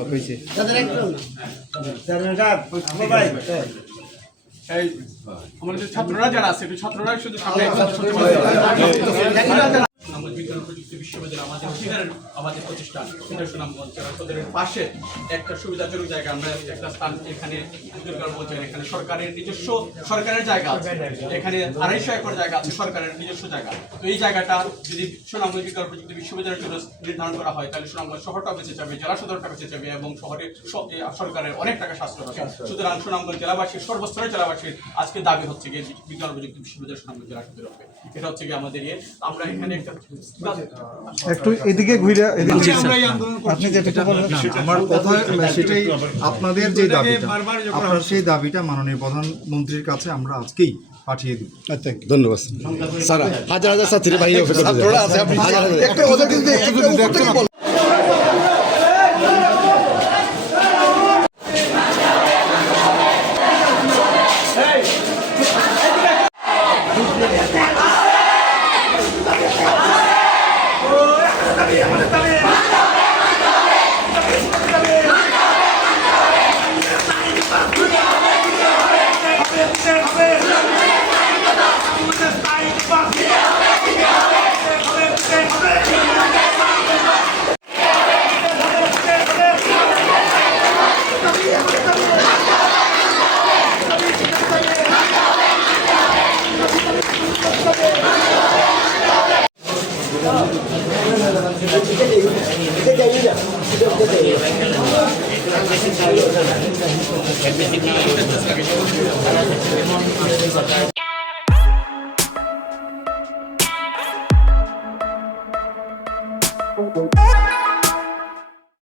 হয়েছে এই আমাদের ছাত্ররা যারা আছে ছাত্ররা শুধু সামনে সুনামগঞ্জ বিজ্ঞান প্রযুক্তি বিশ্ববিদ্যালয় আমাদের প্রতিষ্ঠান সুনামগঞ্জ সদরের পাশে একটা সুবিধাজনক জায়গা আমরা একটা স্থান এখানে বলছেন এখানে সরকারের নিজস্ব সরকারের জায়গা আছে এখানে 250 একর জায়গা আছে সরকারের নিজস্ব জায়গা তো এই জায়গাটা যদি সুনামগঞ্জ বিজ্ঞান প্রযুক্তি বিশ্ববিদ্যালয়ের জন্য নির্ধারণ করা হয় তাহলে সুনামগঞ্জ শহরটা বেঁচে যাবে জেলা সদরটা বেঁচে যাবে এবং শহরের সরকারের অনেক টাকা সাশ্রয় হবে সুতরাং সুনামগঞ্জ জেলাবাসীর সর্বস্তরের জেলাবাসীর আজকে দাবি হচ্ছে গিয়ে বিজ্ঞান প্রযুক্তি বিশ্ববিদ্যালয় সুনামগঞ্জ জেলা সদর হবে এটা হচ্ছে গিয়ে আমাদের আমরা এখানে একটু এদিকে ঘুরে আপনি যেটা বললেন আমার কথা সেটাই আপনাদের যে দাবিটা আপনার সেই দাবিটা মাননীয় প্রধানমন্ত্রীর কাছে আমরা আজকেই পাঠিয়ে দিই। ধন্যবাদ স্যার হাজার হাজার ছাত্রী ভাই ছাত্ররা আছে আপনি একটা ওদের কিন্তু একটু Hey!